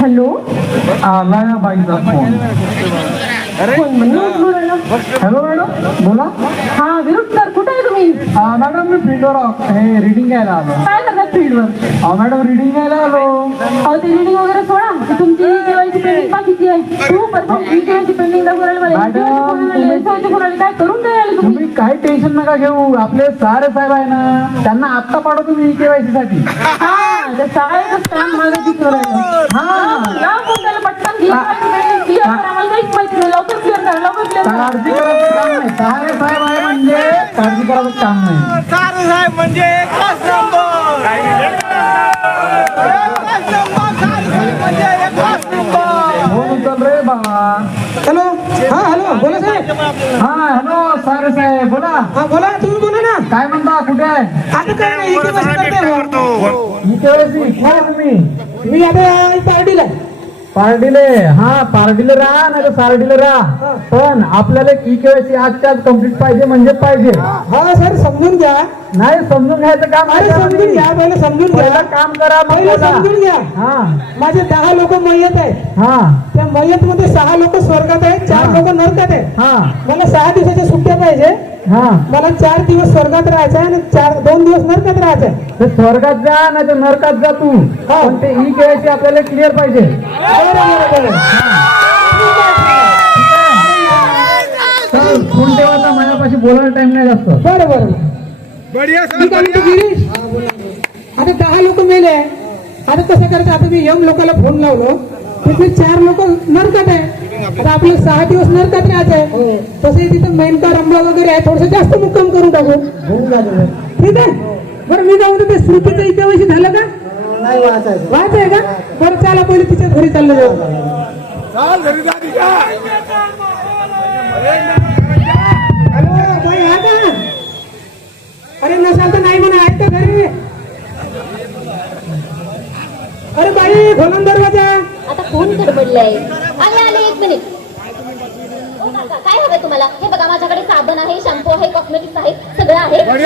Hello? आला या बाईचा फोन बोलायला हॅलो मॅडम बोला. हा विरुद्ध सर कुठे आहे तुम्ही? मॅडम मी फील्डवर. हे रिडिंग घ्यायला आलो. काय करतात फील्डवर? मॅडम रिडिंग घ्यायला आलो. अहो ते रिडिंग वगैरे सोडा. तुमची केवायची पेंडिंग बाकीची आहे तू परफॉर्म केवायची पेंडिंग दाखवायला मला मॅडम, तुम्ही- SOS कोणाला काय करून काय तुम्ही काही टेन्शन नका घेऊ. आपले सारे साहेब आहे ना त्यांना आत्ता पाठवतो मी केवायसी साठी. हा. ते सगळ्याच काम हा मला करा काळजी करायचं काम नाही. सारे साहेब आहे म्हणजे काळजी करायचं काम नाही. सारे साहेब म्हणजे एकच नंबर एकच नंबर सारे साहेब म्हणजे एकच नंबर फोन उचल रे बाबा हॅलो हा हॅलो बोला साहेब हा सारे साहेब बोला. हा बोला तुम्ही बोला ना. काय म्हणता कुठे आहे? आता काय नाही इथे बस करते. हो. मी आता पार्टीला. आहे. पार्टीले हा पार्टीले राहा नाही तर राहा. पण आपल्याला ई केवायसी आजच्या आज कंप्लीट पाहिजे म्हणजे पाहिजे. हा सर समजून घ्या. नाही समजून घ्यायचं काम अरे समजून. घ्या पहिले समजून पहिलं घ्या काम करा मग पहिले बोला. समजून घ्या. हा. माझे दहा लोक मयत आहेत. हा. मयत मध्ये सहा लोक स्वर्गात आहेत चार हा. लोक नरकात आहेत. हा. मला सहा दिवसाच्या सुट्ट्या पाहिजे. हा. मला चार दिवस स्वर्गात राहायचं आहे आणि चार दोन दिवस नरकात राहायचं स्वर्गात जा नाही तर नरकात जा तू. पण ते ई केवायसी आपल्याला क्लिअर पाहिजे. फोन ठेवायचा माझ्यापाशी बोलायला टाइम नाही जास्त. बरं गिरीश? आता दहा लोक मेले. आता कसं करायचं? आता मी यम लोकांना फोन लावलो. तिथे चार लोक नरकात आहे. आता आपले सहा दिवस नरकात राहत. आहे तसे तिथं मेनका रंबा वगैरे आहे. थोडस जास्त मुक्काम करून टाकू. ठीक आहे? बरं मी काय म्हणतो ते स्मृतीचं इतिहास झालं का? नाही वाचायचं वाचाय का? बरं चला पहिले तिच्या घरी चाललं जाऊ. चाल घरी जा तिच्या. हॅलो बाई आहे का? अरे नसाल तर नाही म्हणा का घरी. अरे बाई खोलून दरवाजा कोण गडबडलंय आले आले एक मिनिट हो काय हवंय तुम्हाला? हे बघा माझ्याकडे साबण आहे शॅम्पू आहे कॉस्मेटिक्स आहे सगळं आहे. मी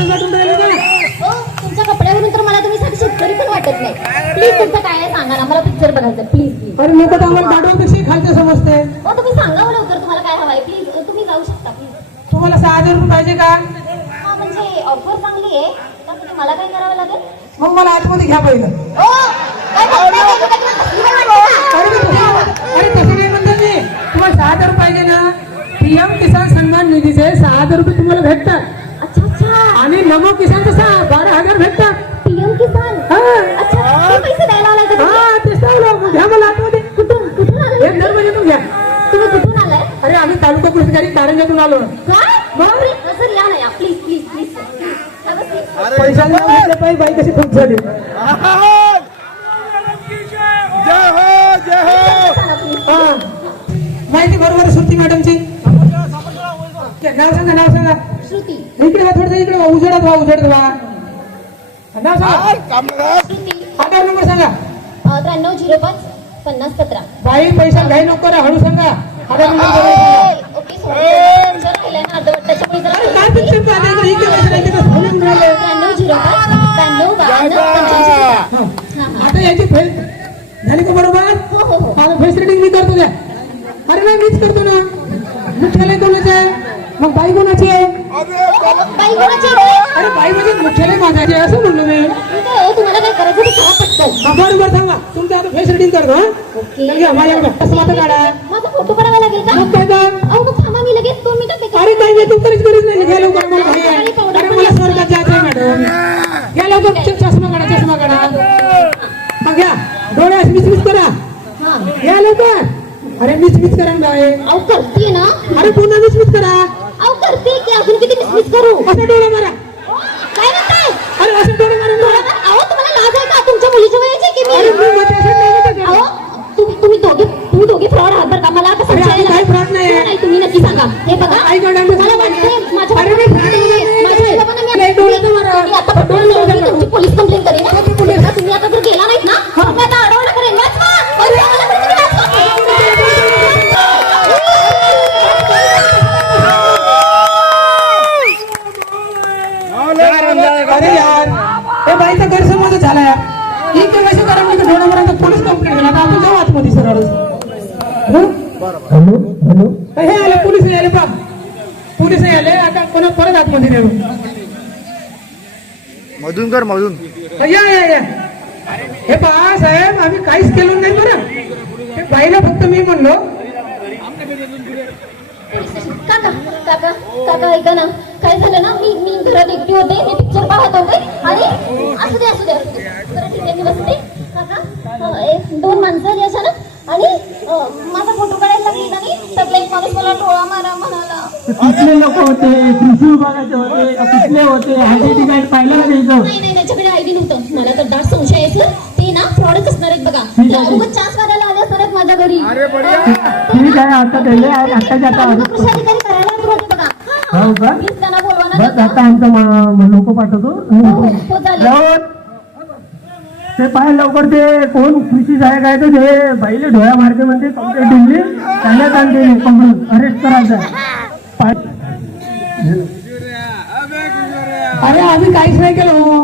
हो, तुमच्या कपड्यावरून तर मला तुम्ही शेतकरी पण वाटत नाही. प्लीज तुमचं काय आहे सांगा ना मला पिक्चर बघायचं प्लीज अरे लोक तर आम्हाला गाडवापेक्षा खायचं समजते. हो तुम्ही सांगा लवकर तुम्हाला काय हवंय प्लीज तुम्ही जाऊ शकता प्लीज तुम्हाला सहा हजार रुपये पाहिजे का? हा म्हणजे ऑफर चांगली आहे त्यासाठी मला काय करावं लागेल? मग मला आतमध्ये घ्या पहिलं. हो? अरे तसं नाही म्हणतो मी. तुम्हाला सहा हजार रुपये पाहिजे ना? पीएम किसान सन्मान निधीचे सहा हजार रुपये तुम्हाला भेटतात. अच्छा अच्छा. आणि नमो किसानचे सहा बारा हजार भेटतात. पीएम किसान? हा? हा मग घ्या मला आतमध्ये. कुठून? घ्या. तुम्ही कुठून आलाय? अरे आम्ही तालुका कृषी कारंजातून आलो. मग? सर या प्लीज प्लीज प्लीज पैशांना भेटले पाहिजे बाई कशी खूप झाली. जय हो जय हो! हा. माहिती बरोबर आहे श्रुती मॅडमची? नाव सांगा नाव सांगा. श्रुती. इकडे वा थोडं इकडे उजेडत वा उजेडत वा. नाव सांगा. आधार नंबर सांगा? त्र्याण्णव झिरो पाच पन्नास सतरा. बाई पैसा घाई नको रे हळू सांगा. आता याची फेस झाली का बरोबर? माझं फेस रेटिंग मी करतो द्या. अरे नाही मीच करतो ना. मुख्यालय कोणाचं? आहे मग बाई कोणाची आहे? अरे बाई म्हणजे मुख्यालय माझाचे असं म्हणलो मी. बरोबर सांगा तुमचं आता फेस रेटिंग करतो हा. माझ्याकडे कसं आता काढा. लागेल का मग काय तर? अहो मग थांबा मी लगेच दोन मिनिटात येते. अरे काही नाही तू कधीच कधीच नाही. घ्या लवकर मला घाई आहे. अरे मला स्वर्गात जायचं आहे. मॅडम. घ्या लवकर च- चष्मा काढा चष्मा काढा. हा घ्या. डोळे असे मिच मिच करा. हा. घ्या लवकर. अरे मिच करा ना बाई. अहो करते ना. अरे पुन्हा मिच करा. अहो करते की अजून किती मिसमिस करू? असं डोळे मारा. काय म्हणताय? अरे असं डोळे मारा ना. अहो तुम्हाला लाज आहे का? तुमच्या मुलीच्या वयाची की अरे मी नाही. अहो तुम्ही दोघे तुम्ही दोघे फ्रॉड आहात बरं का मला आता संशय आम्ही. काही fraud नाही आहे. नाही तुम्ही नक्की सांगा हे बघा आई. वाटते माझ्या अरे, मी fraud नाही. माझ्या बाबांना मी नाही, डोळे तर मारा. मी आता पटवून. तुमची हॅलो हॅलो. हे आले पोलीस आले पा. पोलीस आले आता कोणा परत आतमध्ये नेऊ. मधून कर मधून या या या. हे पहा साहेब आम्ही काहीच केलं नाही बरं. हे बाईला फक्त मी म्हणलो. काका काका काका ऐका ना. काय झालं ना मी मी घरात एकटी होते मी पिक्चर पाहत होते. आणि असू दे असू दे. असू दे बरं ठीक आहे मी बसते काका दोन माणसं आली अचानक. आणि माझा फोटो काढायला लागली आणि त्यातला एक माणूस मला टोळा मारा म्हणाला. कुठले लोक होते? कृषी विभागाचे होते? का कुठले होते? आयडेंटी कार्ड पाहिलं त्याचं? नाही त्याच्याकडे आयडी नव्हतं. मला तर दाट संशय यायचं ते ना फ्रॉडच असणार आहेत बघा. आहे. अगोदर चान्स मारायला आले असणार आहेत माझ्या घरी. ठीक आहे आता त्याला आत्ताच्या आता कृषी अधिकारी करायला आले होते बघा. हा, का? त्यांना बोलवा ना बस त्याचा. आता आमचा लोक पाठवतो. हो, हो, हो, चालेल. ते पाय लवकर ते कोण कृषी सहाय्यक आहे तर ते बाईले ढोळ्या मारते म्हणते. कंप्लेंट दिली त्याला सांगते कंप्लेंट अरेस्ट करायचं अरे आम्ही काहीच नाही केलं हो.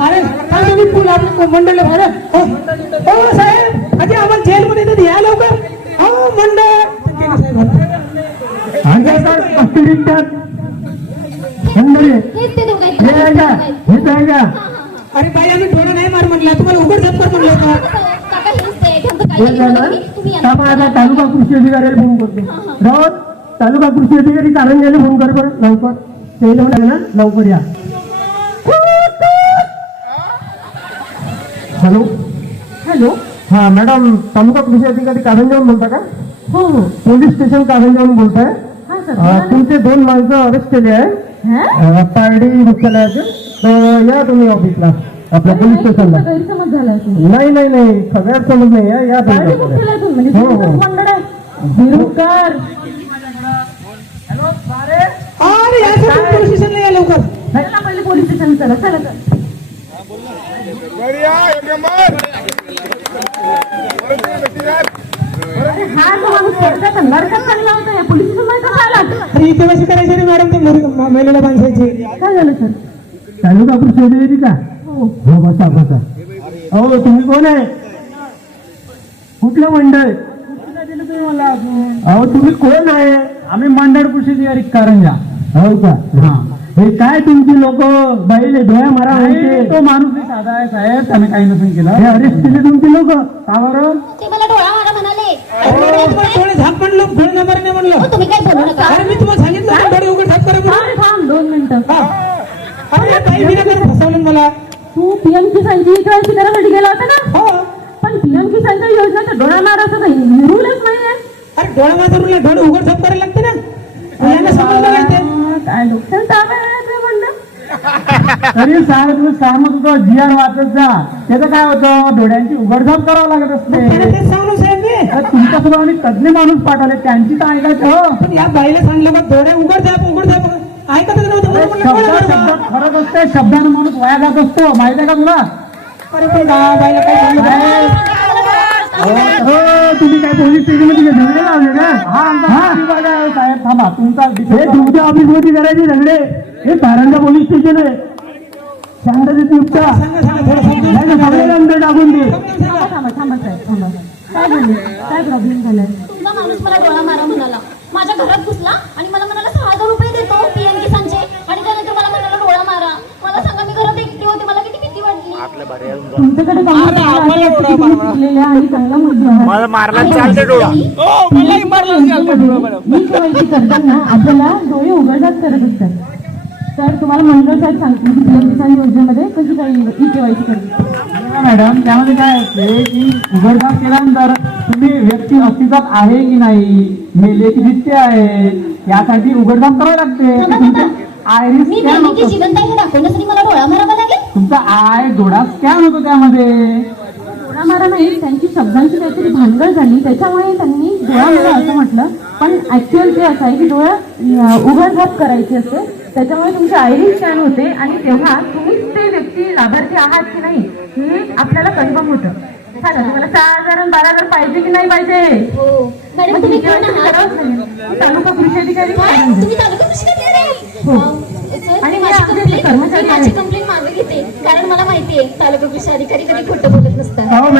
अरे काय तुम्ही फुल आपण मंडळ अरे हो. हो. साहेब. अरे आम्हाला जेलमध्ये तर या लवकर. हो मंडळ. मंडळी. हे आहे का हेच आहे का अरे बाई आम्ही डोळा नाही मार म्हणला. तुम्हाला उघड झटकर म्हणलं होतं. आपण आता तालुका कृषी अधिकाऱ्याला फोन करतो. रावत तालुका कृषी अधिकारी कारंजाला फोन कर बरं लवकर. ते जाऊन ना लवकर या. हॅलो? हॅलो? हा मॅडम तालुका कृषी अधिकारी कारंजावरून बोलता का? हो हो. पोलीस स्टेशन कारंजावरून बोलताय? तुमचे दोन माणसं अरेस्ट केले आहे? पारडी मुख्यालयाचे. तर या तुम्ही ऑफिसला आपल्या पोलीस स्टेशनला गैरसमज झाला असेल. नाही नाही नाही. सगळ्यात समज नाही आहे या गाडी तुम्ही कुठे लागून? म्हणजे हो, हो. तुमचंच मंडळ आहे. बिरुकर अरे या पोलीस स्टेशनला या लवकर. चला पहिले पोलीस स्टेशन चला चला. चला अरे हा जो माणूस करता का नरकात चालला होता. या पोलीस स्टेशन कसा आला? अरे इथे करायची रे मॅडम ते मुली- म- महिलेला काय झालं सर तालुका अधिकारी का? हो. हो बसा बसा. अहो तुम्ही कोण आहे? कुठलं मंडळ? अहो तुम्ही कोण आहे? आम्ही मंडळ कृषी अधिकारी कारंजा हो का? हा. हे काय तुमची लोक? बाईले डोळ्या मारा तो माणूस साधा आहे साहेब. त्याने काही नसून केलं. हे अरेस्ट केले तुमची लोक? का बरं? ते मला डोळा मारा म्हणाले. हो, अरे मी तुम्हाला सांगितलं डोळे उघड करा दोन मिनिटं. अरे या बाई बिना करत फसवलं मला. तू पीएम किसानची करायसाठी गेला होता ना? हो. पण पीएम किसानच्या योजनेचा डोळा मारायचा नाही आहे अरे डोळा डोळे उघड झाप करायला लागते ना? यांना समजलं नाही ते. काय डोक्याला ताप आहे ते म्हणलं तरी सांग तुम्ही सांगत होतो जी आर वाचत जा. त्याचं काय होतं? डोळ्यांची उघडझाप करावं लागत असते. तेच सांगलो साहेब मी. तर तुमच्यासोबत आम्ही तज्ञ माणूस पाठवले त्यांची तर ऐकायचं. हो पण या बाईला सांगलं बघ डोळे उघड झाप उघड झाप. ऐकतच नव्हतं. फरक असते शब्दानं माणूस वाया जात असतो माहिती आहे का तुला? अरे पण काय? हो तुम्ही काय पोलीस स्टेशनमध्ये झगडे लावले का हा साहेब थांबा. तुमचा हे तुमच्या ऑफिसमध्ये करायचे झगडे हे कारंजा पोलीस स्टेशन आहे शांततेत निपटा सांगा सांगा थोडं समजून नाही तर सगळे नंतर टाकून दे. थांबा थांबा थांबा साहेब थांबा. काय झाले काय प्रॉब्लेम झालाय? तुमचा माणूस मला डोळा मारा म्हणाला. माझ्या घरात घुसला आणि मला म्हणाला सहा हजार रुपये तुमच्याकडे चांगला मारला चालते डोळा. मी केवायसी करताना आपल्याला डोळे उघडतात करत असतात. तर तुम्हाला मंडळ साहेब सांगतील की पीएम किसान योजनेमध्ये कशी काही ई केवायसी करायची मॅडम त्यामध्ये काय असते की उघडझाप केल्यानंतर तुम्ही व्यक्ती अस्तित्वात आहे की नाही मेले की जितके आहे यासाठी उघडझाप करावी लागते. आयरिस हे मला डोळा मारावा लागेल? तुमचा आय डोळा स्कॅन होतो त्यामध्ये मारा नाही त्यांची शब्दांची काहीतरी भानगड झाली त्याच्यामुळे त्यांनी डोळा मारा असं म्हटलं पण ऍक्च्युअल ते असं आहे की डोळा उघडझाप करायची असते त्याच्यामुळे तुमचे आयरिस स्कॅन होते आणि तेव्हा तुम्हीच ते व्यक्ती लाभार्थी आहात की नाही हे आपल्याला कन्फर्म होतं सांगा तुम्हाला सहा हजार आणि बारा हजार पाहिजे की नाही पाहिजे हो मॅडम मग तुम्ही ही कोण केवायसी आहात करावंच लागेल. तालुका कृषी अधिकारी काय? कारंजा. तुम्ही तालुका कृषी अधिकारी आहे? हो. अं, सर, आणि हे माझी आमचे ऑफिसचे कर्मचारी माझी आहेत कंप्लेंट मागे घेते कारण मला माहितीये तालुका कृषी अधिकारी कधी खोटं बोलत नसतात. हो,